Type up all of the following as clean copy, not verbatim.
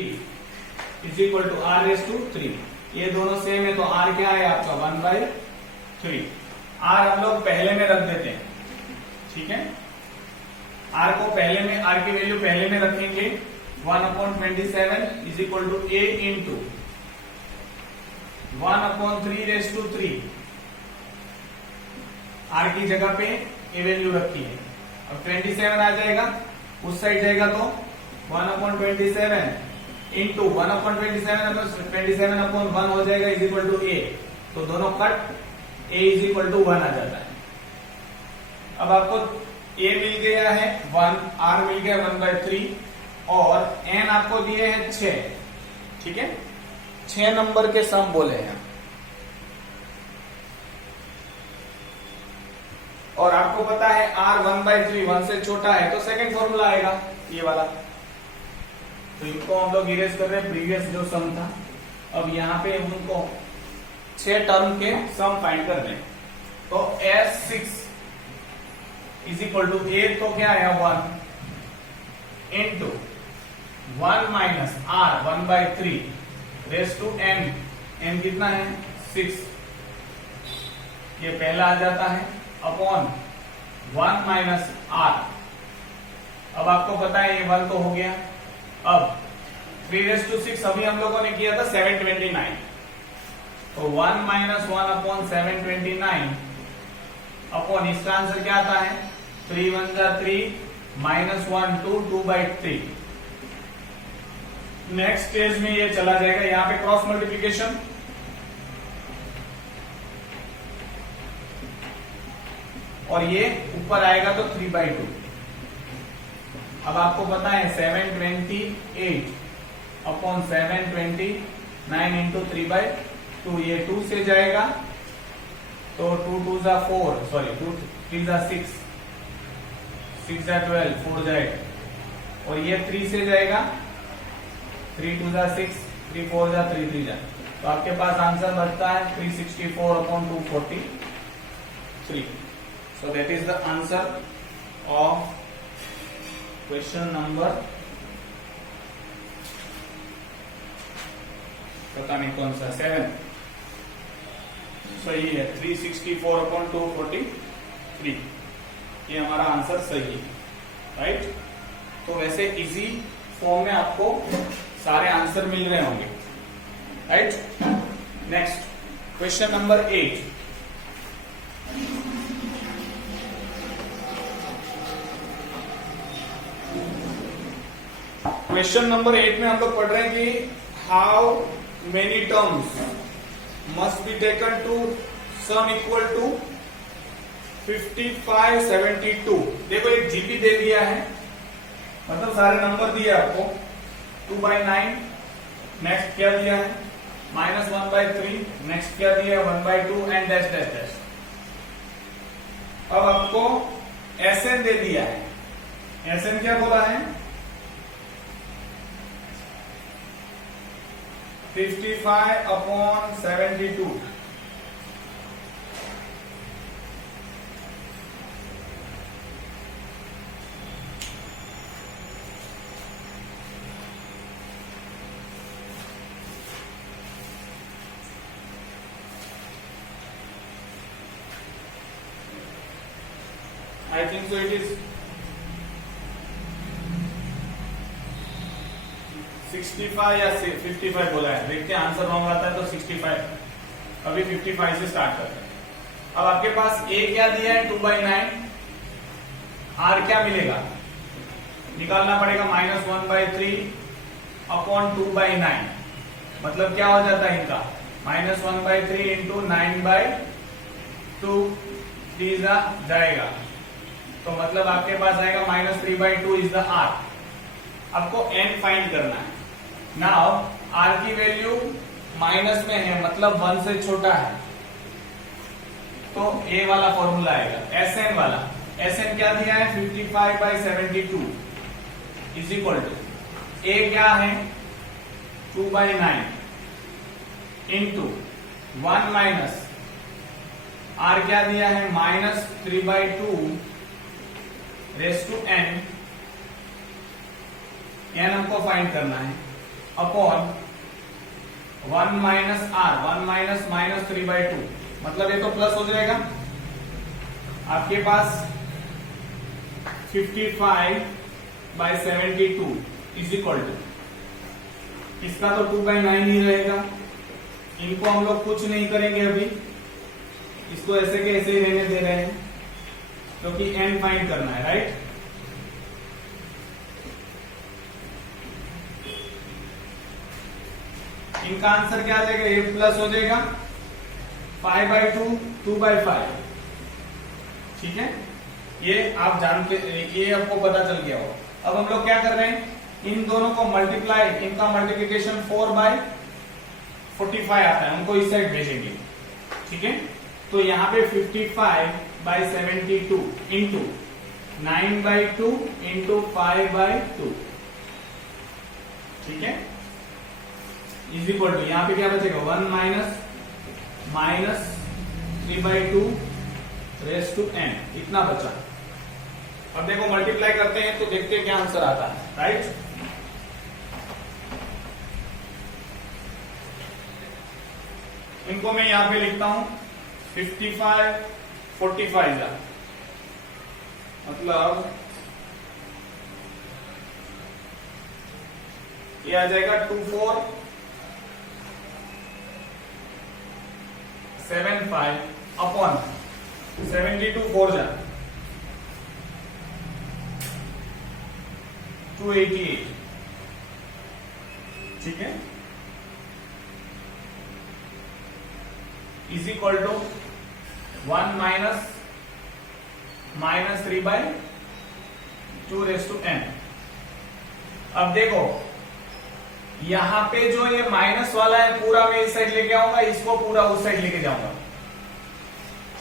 Is equal to r raise to 3। ये दोनों same है तो आर क्या है आपका 1/3। आर हम लोग पहले में रख देते हैं, ठीक है। आर को पहले में, आर की वैल्यू पहले में रखेंगे 1/27 is equal to a into 1/3 raise to 3। R की जगह पे ए वैल्यू रखी है। अब 27 आ जाएगा, उस साइड जाएगा तो 1/27 इंटू 1/27 तो 27/1 हो जाएगा इज इक्वल टू ए। तो दोनों cut, a is equal to 1 आ जाता है। अब आपको ए मिल गया है 1, आर मिल गया 1/3 और एन आपको दिए हैं 6, ठीक है। 6 नंबर के सम बोले हैं और आपको पता है आर 1/3 1 से छोटा है तो सेकंड फॉर्मूला आएगा ये वाला। तो इनको हम लोग इरेज कर रहे हैं, प्रीवियस जो सम था। अब यहाँ पे उनको 6 टर्म के सम फाइंड कर रहे हैं। तो S6 is equal to a तो क्या है 1 into 1 minus r 1/3 raise to n. N कितना है 6, ये पहला आ जाता है अपॉन 1 माइनस आर। अब आपको पता है ये 1 तो हो गया। अब 3 रेस टू 6 अभी हम लोगों ने किया था 729। तो 1 माइनस 1/729 अपॉन इसका आंसर क्या आता है 3 1 जा 3 माइनस 1 2 2/3। नेक्स्ट स्टेज में ये चला जाएगा, यहां पे क्रॉस मल्टीप्लीकेशन और ये ऊपर आएगा तो 3/2। अब आपको पता है 728 अपॉन 729 इंटू 3/2, ये 2 से जाएगा तो 2 2 जा 4, सॉरी 2 3 जा 6, 6 जा 12, 4 जाएगा और ये 3 से जाएगा 3 2 जा 6, 3 4 जा 3 3 जा। तो आपके पास आंसर बचता है 364 upon 243। So that is the answer of question number, पता नहीं कौन सा 7, सही है 364 अपॉन 243। ये हमारा आंसर सही है, राइट। तो वैसे इजी फॉर्म में आपको सारे आंसर मिल रहे होंगे, right. Next question number 8। Question number 8 में हम लोग पढ़ रहे हैं कि how many terms must be taken to sum equal to 5572। देखो एक जीपी दे दिया है, मतलब सारे नंबर दिए आपको 2/9, नेक्स्ट क्या दिया है -1/3, नेक्स्ट क्या दिया है 1/2 एंड डैश डैश डैश। अब आपको एसएन दे दिया है। एसएन क्या बोला है 55 upon 72। I think so it is 65 या 55 बोला है। देखते हैं आंसर रॉन्ग आता है तो 65, अभी 55 से स्टार्ट करते हैं। अब आपके पास ए क्या दिया है 2/9, आर क्या मिलेगा निकालना पड़ेगा -1/3 अपॉन 2/9। मतलब क्या हो जाता है इनका -1/3 इंटू 9/2, 3 जाएगा तो मतलब आपके पास आएगा -3/2 इज द आर। आपको एन फाइंड करना है। नाउ आर की वैल्यू माइनस में है, मतलब 1 से छोटा है, तो ए वाला फॉर्मूला आएगा एस एन वाला। एस एन क्या दिया है 55/72 इज इक्वल टू ए क्या है 2/9 इंटू 1 माइनस आर क्या दिया है -3/2 रेस टू एन। एन हमको फाइंड करना है। Upon 1 minus r, 1 minus minus 3/2, मतलब ये तो प्लस हो जाएगा। आपके पास 55/72 इज इक्वल टू, इसका तो 2/9 ही रहेगा। इनको हम लोग कुछ नहीं करेंगे अभी, इसको ऐसे के ऐसे ही रहने दे रहे हैं क्योंकि n फाइंड करना है, राइट। इनका आंसर क्या आ जाएगा, ये प्लस हो जाएगा 5/2, 2/5, ठीक है। ये आप जानते, ये आपको पता चल गया हो। अब हम लोग क्या कर रहे हैं, इन दोनों को मल्टीप्लाई, इनका मल्टीप्लीकेशन 4/45 आता है, उनको इस साइड भेजेंगे, ठीक है। तो यहाँ पे 55/72 इंटू 9/2 इंटू 5/2, ठीक है, इज इक्वल टू, यहाँ पे क्या बचेगा 1 माइनस 3/2 रेस टू n, इतना बचा। अब देखो मल्टीप्लाई करते हैं तो देखते हैं क्या आंसर आता है, राइट। इनको मैं यहां पे लिखता हूं 55, 45 जा, मतलब ये आ जाएगा 2475 अपॉन 72 4 जा 288, ठीक है, is equal to 1 minus 3/2 raise to n। अब देखो यहां पे जो ये माइनस वाला है पूरा मैं इस साइड लेके आऊंगा, इसको पूरा उस साइड लेके जाऊंगा,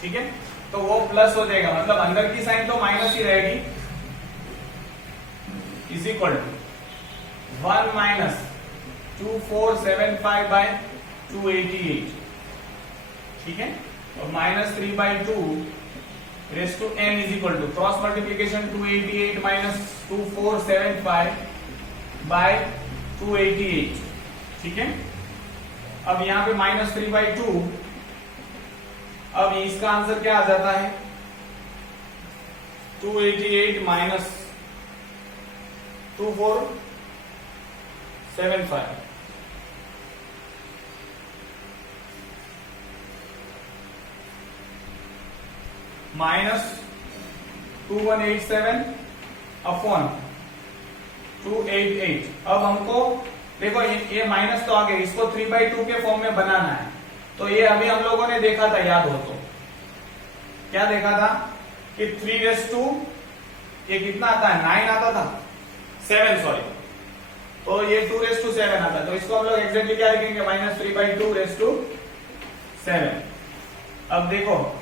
ठीक है, तो वो प्लस हो जाएगा, मतलब अंदर की साइन तो माइनस ही रहेगी, इज इक्वल टू 1 माइनस 2475/288, ठीक है, और minus 3/2 raise to n is equal to cross multiplication 288 minus 2475/288, ठीक है। अब यहां पे माइनस 3/2, अब इसका आंसर क्या आ जाता है 288 माइनस 2475, माइनस 2187 अपॉन 288। अब हमको देखो ये माइनस तो आ गया, इसको 3/2 के फॉर्म में बनाना है, तो ये अभी हम लोगों ने देखा था, याद हो तो क्या देखा था कि 3/2 ये कितना आता है 9 आता था, 7 सॉरी, तो ये 2/7 आता है, तो इसको हम लोग एग्जैक्टली क्या लिखेंगे माइनस 3/2/7। अब देखो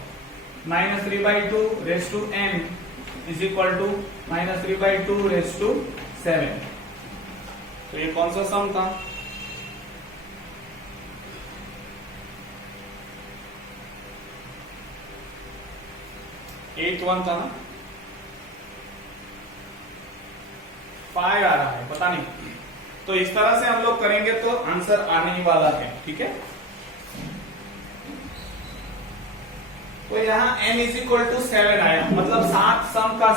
minus 3/2/n is equal to minus 3/2/7, तो ये कौन सा सम था, एट वन था ना, 5 आ रहा है, पता नहीं। तो इस तरह से हम लोग करेंगे तो आंसर आने ही वाला है, ठीक है। तो यहाँ n इज इक्वल टू 7 आया, मतलब 7 सम का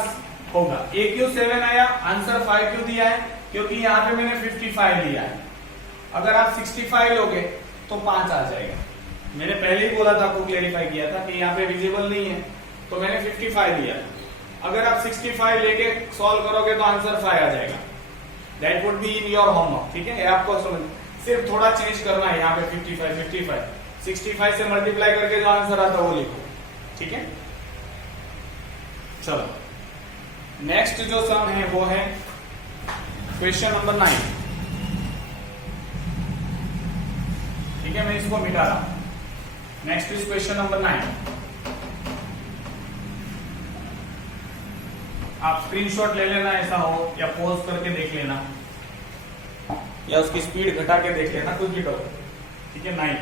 होगा। a क्यों 7 आया, आंसर 5 क्यों दिया है, क्योंकि यहाँ पे मैंने 55 लिया है। अगर आप 65 लोगे तो 5 आ जाएगा। मैंने पहले ही बोला था, आपको क्लेरिफाई किया था कि यहाँ पे विजिबल नहीं है, तो मैंने 55 लिया। अगर आप 65 लेके सॉल्व करोगे तो आंसर 5 आ जाएगा। That would be in your homework, ठीक है। आपको समझ, सिर्फ थोड़ा चेंज करना है, यहाँ पे 55 65 से मल्टीप्लाई करके जो आंसर आता है वो लिखो, ठीक है। चलो नेक्स्ट जो सम है वो है क्वेश्चन नंबर 9, ठीक है, मैं इसको मिटा रहा हूं। Next is question number 9। आप स्क्रीनशॉट ले लेना, ऐसा हो, या पॉज करके देख लेना, या उसकी स्पीड घटा के देख लेना, कुछ भी करो, ठीक है। 9,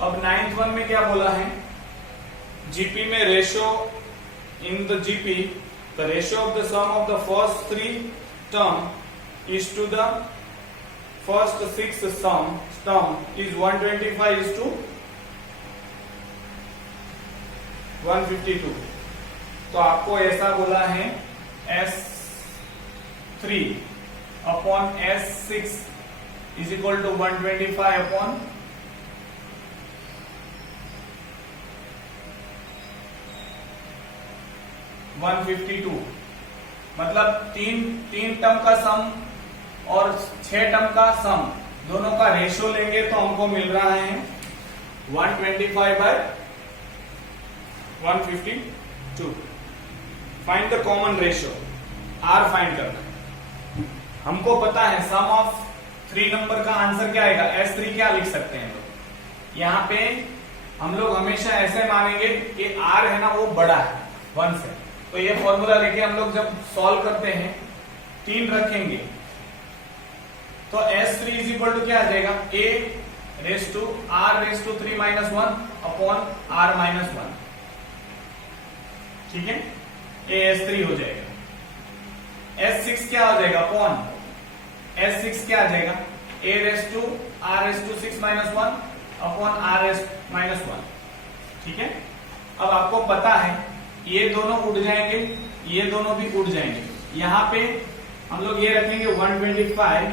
अब 9th वन में क्या बोला है, जीपी में ratio in the GP, the ratio of the sum of the first 3 term is to the first 6 term is 125 is to 152. तो आपको ऐसा बोला है S3 upon S6 is equal to 125 upon 152. मतलब तीन टर्म का सम और 6 टर्म का सम दोनों का रेशियो लेंगे तो हमको मिल रहा है 125 by 152. Find the common ratio, r find करना. हमको पता है सम ऑफ 3 नंबर का आंसर क्या आएगा, S3 क्या लिख सकते हैं लोग. यहाँ पे हम लोग हमेशा ऐसे मानेंगे कि आर है ना वो बड़ा है 1 से. तो ये फॉर्मूला लेके हम लोग जब सॉल्व करते हैं 3 रखेंगे तो S3 इज इक्वल टू क्या आ जाएगा, A raise to R raise to 3 minus 1 upon R minus 1. ठीक है, A S3 हो जाएगा. S6 क्या हो जाएगा, अपॉन S6 क्या आ जाएगा, A raise to R raise to 6 minus 1 upon R raise minus 1. ठीक है, अब आपको पता है ये दोनों उड़ जाएंगे, ये दोनों भी उड़ जाएंगे. यहाँ पे हम लोग ये रखेंगे 125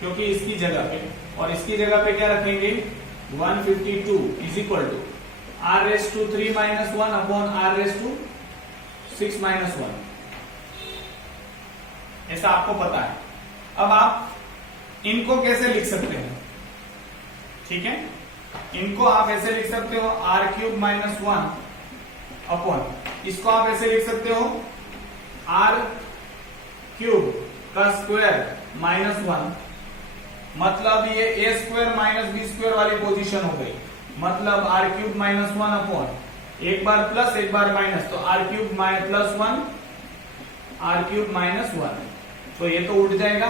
क्योंकि इसकी जगह पे, और इसकी जगह पे क्या रखेंगे 152 is equal to R raise to 3 minus 1 upon R raise to 6 minus 1. ऐसा आपको पता है. अब आप इनको कैसे लिख सकते हैं, ठीक है, इनको आप ऐसे लिख सकते हो R³ माइनस 1 अपॉन, इसको आप ऐसे लिख सकते हो R³ का स्क्वायर माइनस 1. मतलब ये A² माइनस B² वाली पोजीशन हो गई. मतलब R³ माइनस 1 अपॉन एक बार प्लस एक बार माइनस, तो R³ प्लस 1 R³ माइनस 1. तो ये तो उठ जाएगा.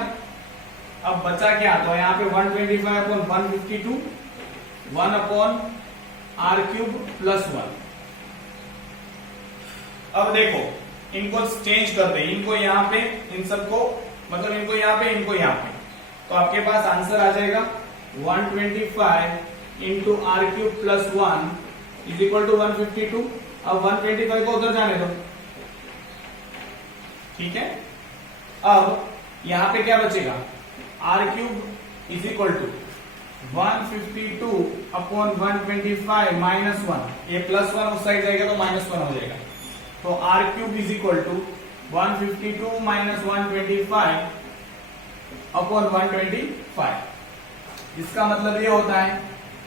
अब बचा क्या, तो यहाँ पे 125 अपॉन 152 1 अपॉन R³ प्लस 1. अब देखो इनको चेंज कर दे, इनको यहाँ पे, इन सबको मतलब इनको यहाँ पे, इनको यहाँ पे, तो आपके पास आंसर आ जाएगा 125 into R³ plus 1 is equal to 152. अब 125 को उधर जाने दो. ठीक है, अब यहाँ पे क्या बचेगा, R³ is equal to 152 upon 125 minus 1. ये प्लस 1 उस साइड जाएगा तो माइनस 1 हो जाएगा. तो R³ is equal to 152 minus 125 upon 125. इसका मतलब ये होता है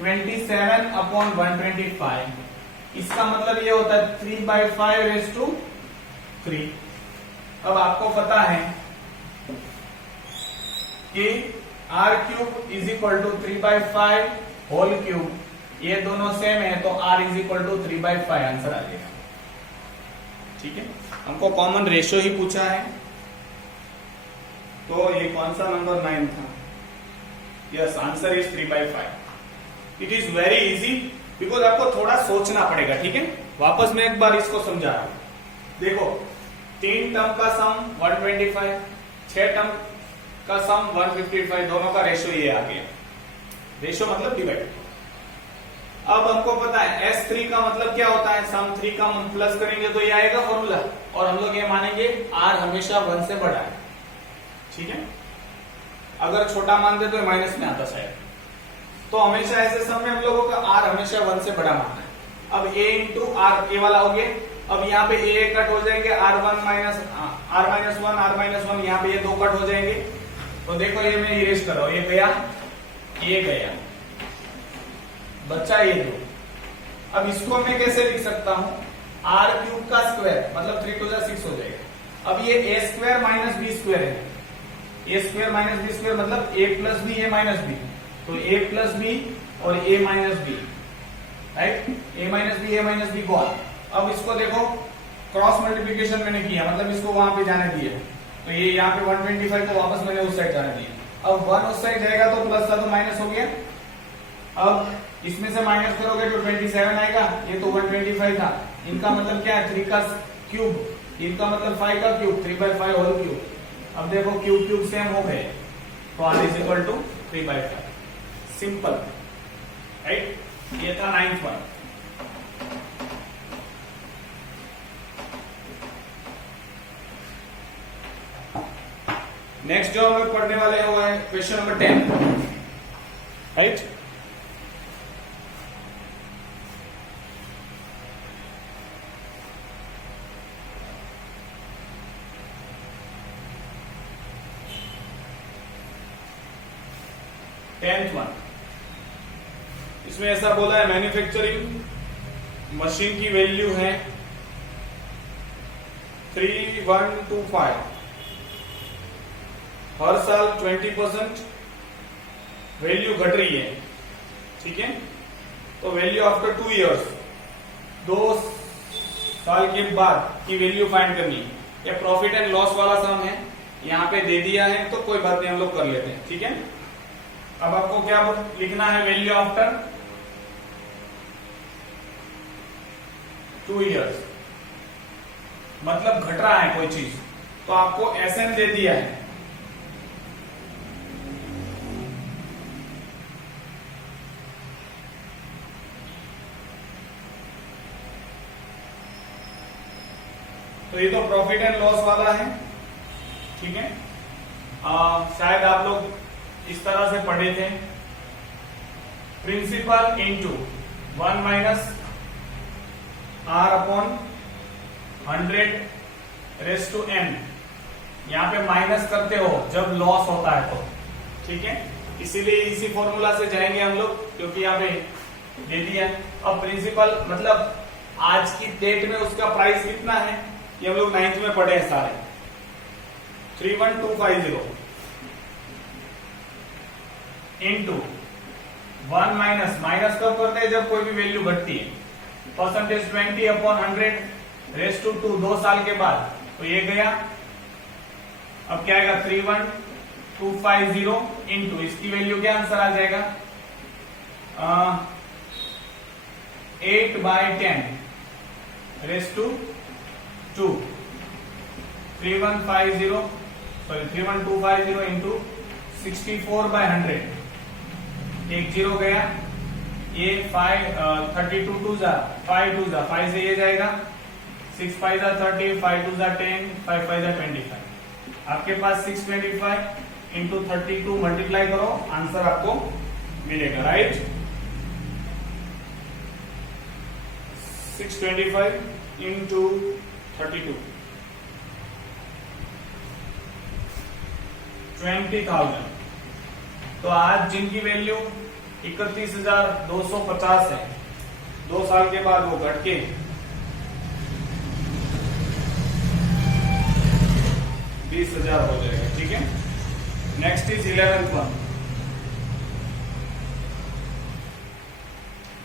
27 अपॉन 125. इसका मतलब ये होता है 3/5 रेस टू 3. अब आपको पता है कि R³ is equal to 3/5 whole cube. ये दोनों सेम है तो R is equal to 3/5 answer आ जाएगा. ठीक है, हमको कॉमन रेशियो ही पूछा है. तो ये कौन सा नंबर 9 था. Yes, answer is 3/5. It is very easy because आपको थोड़ा सोचना पड़ेगा. ठीक है, वापस मैं एक बार इसको समझा रहा हूं. देखो 3 टर्म का सम 125, 6 टर्म का सम 155, दोनों का रेशियो ये आ गया. रेशियो मतलब डिवाइड. अब हमको पता है S3 का मतलब क्या होता है, सम 3 का प्लस करेंगे तो ये आएगा फॉर्मूला, और हम लोग ये मानेंगे R हमेशा 1 से बड़ा है. ठीक है, अगर छोटा मानते तो माइनस में आता शायद. तो हमेशा ऐसे सम में हम लोगों का R हमेशा 1 से बड़ा मानना है. अब A इंटू R ए वाला हो गया. अब यहाँ पे A कट हो जाएंगे, R1 minus R minus 1 R minus 1, यहाँ पे ये 2 कट हो जाएंगे. तो देखो ये मैं इरेज कर रहा हूं, ये गया, ये गया, बच्चा ये 2. अब इसको मैं कैसे लिख सकता हूं, R³ का स्क्वायर मतलब 3 to 6 हो जाएगा. अब ये A² माइनस B² है. A² माइनस B² मतलब A plus B A minus B. तो A प्लस B और A minus B, right. A minus B A minus B gone. अब इसको देखो क्रॉस मल्टीप्लीकेशन मैंने किया, मतलब इसको वहां पे जाने दिया. तो ये यहाँ पे 125 को वापस मैंने उस साइड जाने दिया. अब 1 उस साइड जाएगा तो प्लस था तो माइनस हो गया. अब इसमें से माइनस करोगे तो 27 आएगा. ये तो 125 था. इनका मतलब क्या है, 3 का क्यूब. इनका मतलब 5 का क्यूब, 3/5 होल क्यूब. अब देखो क्यूब क्यूब सेम हो गए, तो r is equal to 3/5, simple, right. ये था 9th वन। नेक्स्ट जो हम लोग पढ़ने वाले हैं वो है question number 10, right. Tenth one, इसमें ऐसा बोला है मैन्युफैक्चरिंग मशीन की वैल्यू है 3125, हर साल 20% वैल्यू घट रही है, ठीक है। तो वैल्यू आफ्टर 2 इयर्स, 2 साल के बाद की वैल्यू फाइंड करनी है। ये प्रॉफिट एंड लॉस वाला सम है, यहाँ पे दे दिया है तो कोई बात नहीं, हम लोग कर लेते हैं, ठीक है। अब आपको क्या लिखना है, वैल्यू आफ्टर 2 इयर्स, मतलब घट रहा है कोई चीज, तो आपको एसएन दे दिया है। तो ये तो प्रॉफिट एंड लॉस वाला है, ठीक है। शायद आप लोग इस तरह से पढ़े थे, principal into 1 minus r upon 100⁻n, यहां पे माइनस करते हो जब लॉस होता है तो, ठीक है। इसीलिए इसी फॉर्मूला से जाएंगे हम लोग, क्योंकि यहाँ पे दे दिया। अब प्रिंसिपल मतलब आज की डेट में उसका प्राइस कितना है, ये हम लोग 9th में पढ़े हैं सारे, 31250 इंटू 1 माइनस, माइनस कब करते हैं, जब कोई भी वैल्यू घटती है, परसेंटेज 20 अपॉन 100⁻², 2 साल के बाद, तो ये गया। अब क्या आएगा, 31250 इंटू, इसकी वैल्यू क्या आंसर आ जाएगा, 8/10⁻², 31250 इंटू 64/100, एक जीरो गया, ये 32 2 जा 5 2 जा 5 से ये जाएगा, 6 5 जा 30, 5 2 जा 10, 5 5 जा 25। आपके पास 625 इंटू 32 मल्टीप्लाई करो, आंसर आपको मिलेगा, राइट। 625 इंटू 32, 20,000। तो आज जिनकी वैल्यू 31,250 है, 2 साल के बाद वो घट के 20,000 हो जाएगा, ठीक है। Next is 11th one.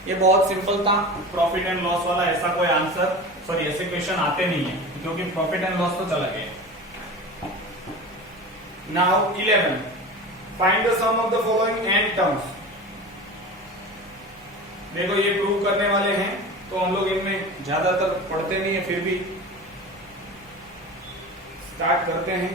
ये बहुत सिंपल था, प्रॉफिट एंड लॉस वाला। ऐसा कोई आंसर, सॉरी ऐसे क्वेश्चन आते नहीं है, क्योंकि प्रॉफिट एंड लॉस तो चला गया। Now 11, find the sum of the following n terms. देखो ये प्रूव करने वाले हैं, तो हम लोग इनमें ज्यादातर पढ़ते नहीं है, फिर भी स्टार्ट करते हैं।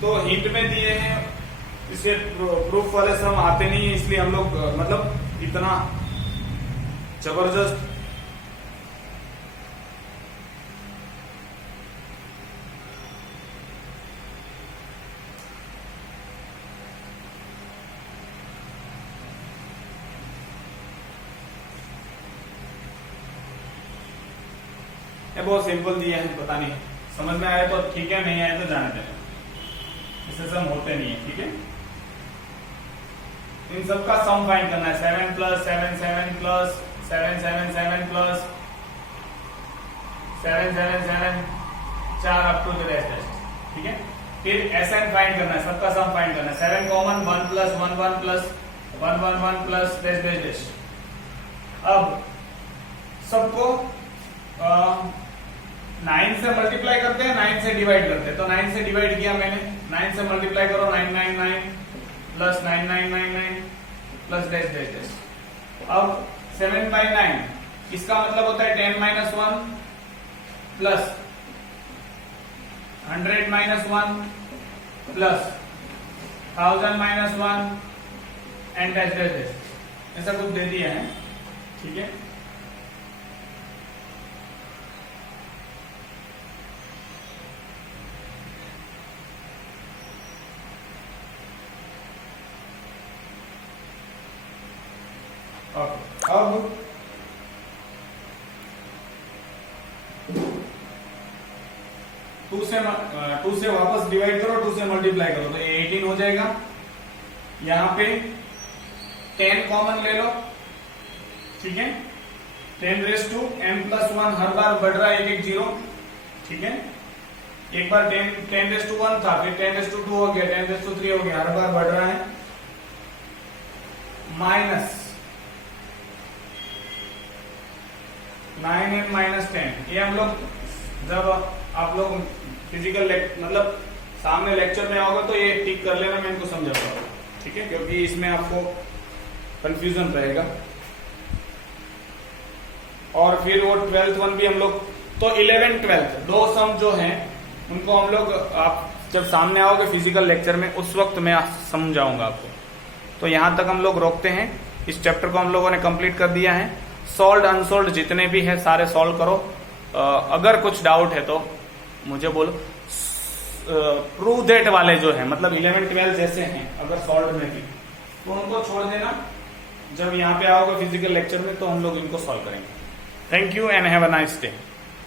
तो हिंट में दिए हैं, इसे प्रूफ वाले सम आते नहीं है, इसलिए हम लोग मतलब इतना जबरदस्त बहुत सिंपल दिया है, पता नहीं समझ में आए तो ठीक है, नहीं आए तो जाने देना, इससे सम होते नहीं है, ठीक है। इन सबका सम फाइंड करना है, 7 plus 7 7 plus 7 7 7 plus 7 7 7 4 up to the rest, ठीक है। फिर एसएन फाइंड करना है, सबका सम फाइंड करना है। 7 common, 1 plus 1 1 plus 1 1 1 plus dash dash dash. अब सबको 9 से मल्टीप्लाई करते हैं, 9 से डिवाइड करते हैं। तो 9 से डिवाइड किया मैंने, 9 से मल्टीप्लाई करो, 999 plus 9999 plus dash dash dash. अब 7/9, इसका मतलब होता है 10 - 1 plus 100 - 1 plus 1000 - 1 and dash dash dash, ऐसा कुछ दे दिया है। ठीक है, ओके। अब 2 से वापस डिवाइड करो, 2 से मल्टीप्लाई करो तो ये 18 हो जाएगा। यहां पे 10 कॉमन ले लो। ठीक है, 10⁻m+1 हर बार बढ़ रहा है 1 1 0। ठीक है, एक बार 10⁻1 था, फिर 10⁻2 हो गया, 10⁻3 हो गया, हर बार बढ़ रहा है। माइनस 9n - 10, ये हम लोग जब आप लोग फिजिकल मतलब सामने लेक्चर में आओगे तो ये टिक कर लेना, मैं इनको समझाऊंगा। ठीक है, क्योंकि इसमें आपको कंफ्यूजन रहेगा। और फिर वो 12th वन भी हम लोग, तो 11 12 दो सम जो हैं उनको हम लोग आप जब सामने आओगे फिजिकल लेक्चर में उस वक्त मैं समझाऊंगा आपको। तो यहां तक हम लोग रोकते हैं। इस चैप्टर को हम लोगों ने कंप्लीट कर दिया है। सॉल्व अनसॉल्व जितने भी है सारे सॉल्व करो। अगर कुछ डाउट है तो मुझे बोलो। प्रूव दैट वाले जो है मतलब 11 12 जैसे हैं अगर सॉल्व में भी, तो उनको छोड़ देना। जब यहाँ पे आओगे फिजिकल लेक्चर में तो हम लोग इनको सॉल्व करेंगे। Thank you and have a nice day.